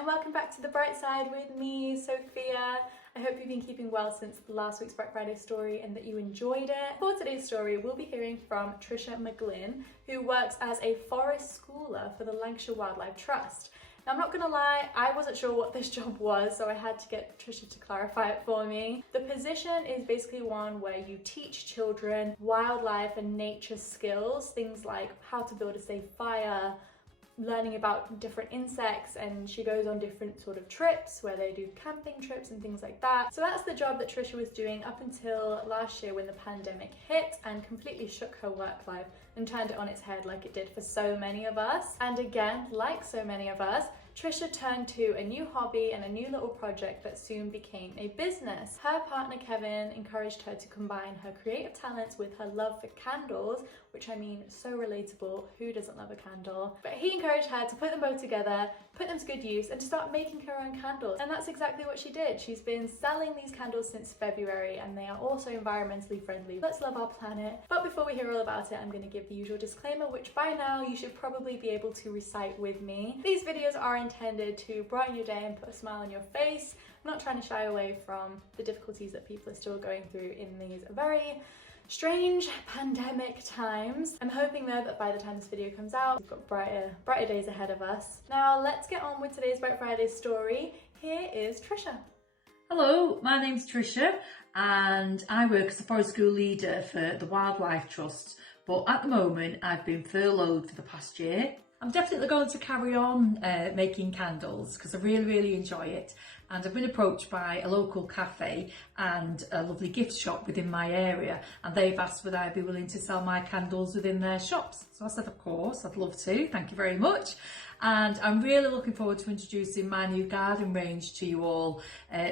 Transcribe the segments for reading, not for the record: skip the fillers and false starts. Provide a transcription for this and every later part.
and welcome back to The Bright Side with me, Sophia. I hope you've been keeping well since last week's Black Friday story and that you enjoyed it. For today's story, we'll be hearing from Trisha McGlynn, who works as a forest schooler for the Lancashire Wildlife Trust. Now, I'm not gonna lie, I wasn't sure what this job was, so I had to get Trisha to clarify it for me. The position is basically one where you teach children wildlife and nature skills, things like how to build a safe fire, learning about different insects, and she goes on different sort of trips where they do camping trips and things like that. So that's the job that Trisha was doing up until last year when the pandemic hit and completely shook her work life and turned it on its head like it did for so many of us. And again, like so many of us, Trisha turned to a new hobby and a new little project that soon became a business. Her partner Kevin encouraged her to combine her creative talents with her love for candles, which I mean, so relatable. Who doesn't love a candle? But he encouraged her to put them both together, put them to good use, and to start making her own candles. And that's exactly what she did. She's been selling these candles since February, and they are also environmentally friendly. Let's love our planet. But before we hear all about it, I'm going to give the usual disclaimer, which by now you should probably be able to recite with me. These videos are intended to brighten your day and put a smile on your face. I'm not trying to shy away from the difficulties that people are still going through in these very strange pandemic times. I'm hoping though that by the time this video comes out, we've got brighter days ahead of us. Now let's get on with today's Black Friday story. Here is Trisha. Hello, my name's Trisha and I work as a forest school leader for the Wildlife Trust, but at the moment I've been furloughed for the past year. I'm definitely going to carry on making candles because I really enjoy it, and I've been approached by a local cafe and a lovely gift shop within my area, and they've asked whether I'd be willing to sell my candles within their shops. So I said, of course, I'd love to, thank you very much. And I'm really looking forward to introducing my new garden range to you all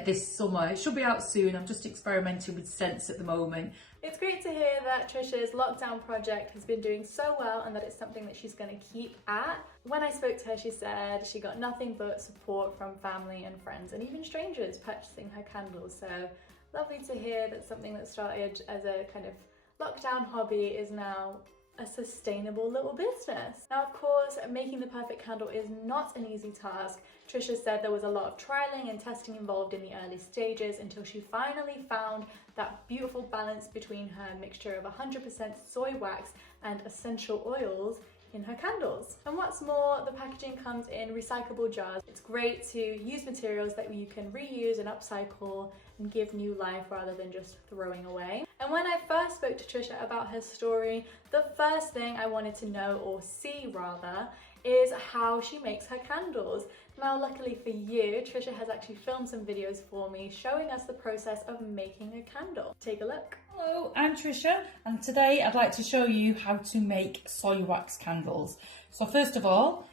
this summer. It should be out soon. I'm just experimenting with scents at the moment. It's great to hear that Trisha's lockdown project has been doing so well and that it's something that she's going to keep at. When I spoke to her, she said she got nothing but support from family and friends and even strangers purchasing her candles. So lovely to hear that something that started as a kind of lockdown hobby is now a sustainable little business. Now, of course, making the perfect candle is not an easy task. Trisha said there was a lot of trialing and testing involved in the early stages until she finally found that beautiful balance between her mixture of 100% soy wax and essential oils in her candles. And what's more, the packaging comes in recyclable jars. It's great to use materials that you can reuse and upcycle and give new life rather than just throwing away. And when I first spoke to Trisha about her story, the first thing I wanted to know, or see rather, is how she makes her candles. Now, luckily for you, Trisha has actually filmed some videos for me showing us the process of making a candle. Take a look. Hello, I'm Trisha, and today I'd like to show you how to make soy wax candles. So first of all,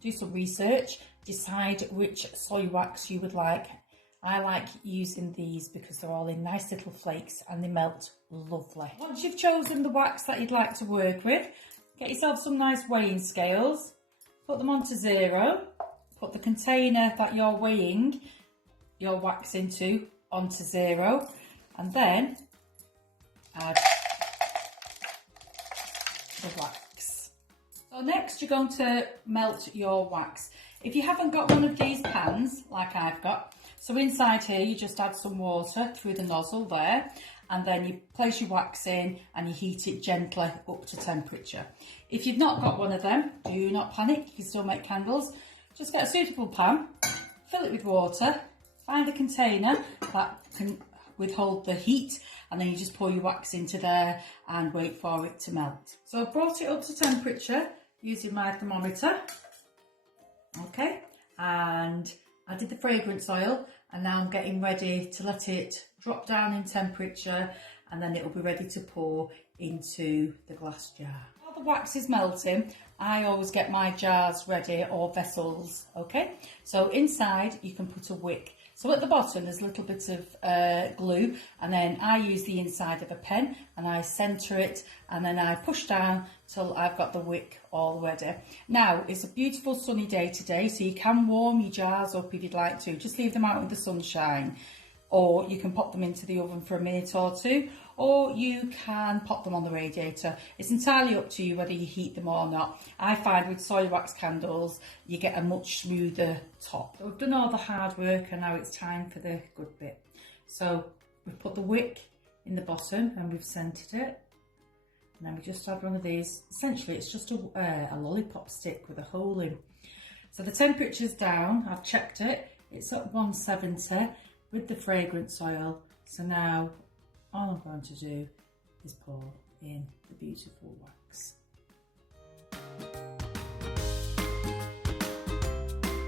do some research, decide which soy wax you would like. I like using these because they're all in nice little flakes and they melt lovely. Once you've chosen the wax that you'd like to work with, get yourself some nice weighing scales, put them onto 0, put the container that you're weighing your wax into onto 0, and then add the wax. So next you're going to melt your wax. If you haven't got one of these pans like I've got, so inside here you just add some water through the nozzle there, and then you place your wax in and you heat it gently up to temperature. If you've not got one of them, do not panic, you can still make candles. Just get a suitable pan, fill it with water, find a container that can withhold the heat, and then you just pour your wax into there and wait for it to melt. So I've brought it up to temperature using my thermometer, okay, and I did the fragrance oil, and now I'm getting ready to let it drop down in temperature, and then it will be ready to pour into the glass jar. While the wax is melting, I always get my jars ready, or vessels, okay? So inside you can put a wick. So at the bottom there's a little bit of glue, and then I use the inside of a pen and I centre it, and then I push down till I've got the wick all ready. Now it's a beautiful sunny day today, so you can warm your jars up if you'd like to. Just leave them out in the sunshine, or you can pop them into the oven for a minute or two, or you can pop them on the radiator. It's entirely up to you whether you heat them or not. I find with soy wax candles, you get a much smoother top. So we've done all the hard work and now it's time for the good bit. So we've put the wick in the bottom and we've scented it. And then we just add one of these. Essentially, it's just a lollipop stick with a hole in. So the temperature's down, I've checked it. It's at 170 with the fragrance oil. So now all I'm going to do is pour in the beautiful wax.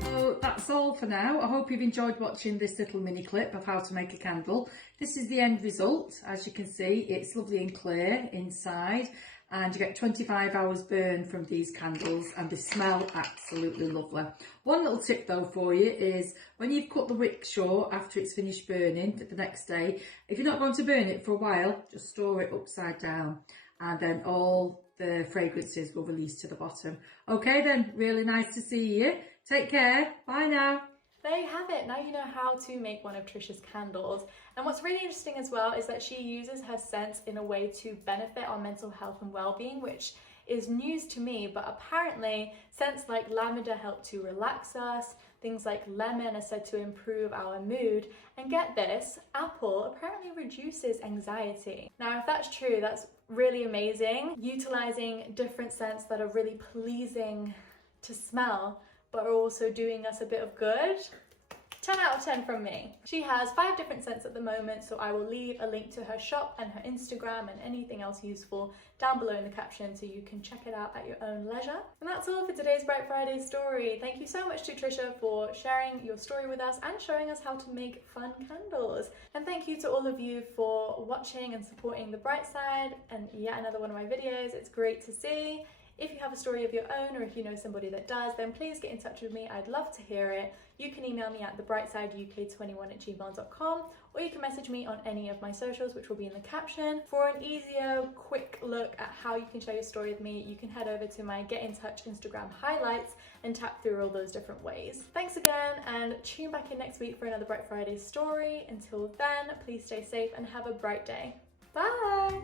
So that's all for now. I hope you've enjoyed watching this little mini clip of how to make a candle. This is the end result. As you can see, it's lovely and clear inside, and you get 25 hours burn from these candles, and they smell absolutely lovely. One little tip though for you is when you've cut the wick short after it's finished burning the next day, if you're not going to burn it for a while, just store it upside down and then all the fragrances will release to the bottom. Okay then, really nice to see you. Take care. Bye now. There you have it. Now you know how to make one of Trisha's candles. And what's really interesting as well is that she uses her scents in a way to benefit our mental health and well-being, which is news to me, but apparently scents like lavender help to relax us, things like lemon are said to improve our mood, and get this, apple apparently reduces anxiety. Now if that's true, that's really amazing. Utilizing different scents that are really pleasing to smell but are also doing us a bit of good. 10 out of 10 from me. She has 5 different scents at the moment, so I will leave a link to her shop and her Instagram and anything else useful down below in the caption so you can check it out at your own leisure. And that's all for today's Bright Friday story. Thank you so much to Trisha for sharing your story with us and showing us how to make fun candles. And thank you to all of you for watching and supporting The Bright Side and yet another one of my videos. It's great to see. If you have a story of your own, or if you know somebody that does, then please get in touch with me. I'd love to hear it. You can email me at thebrightsideuk21@gmail.com, or you can message me on any of my socials, which will be in the caption. For an easier, quick look at how you can share your story with me, you can head over to my Get in Touch Instagram highlights and tap through all those different ways. Thanks again, and tune back in next week for another Bright Friday story. Until then, please stay safe and have a bright day. Bye!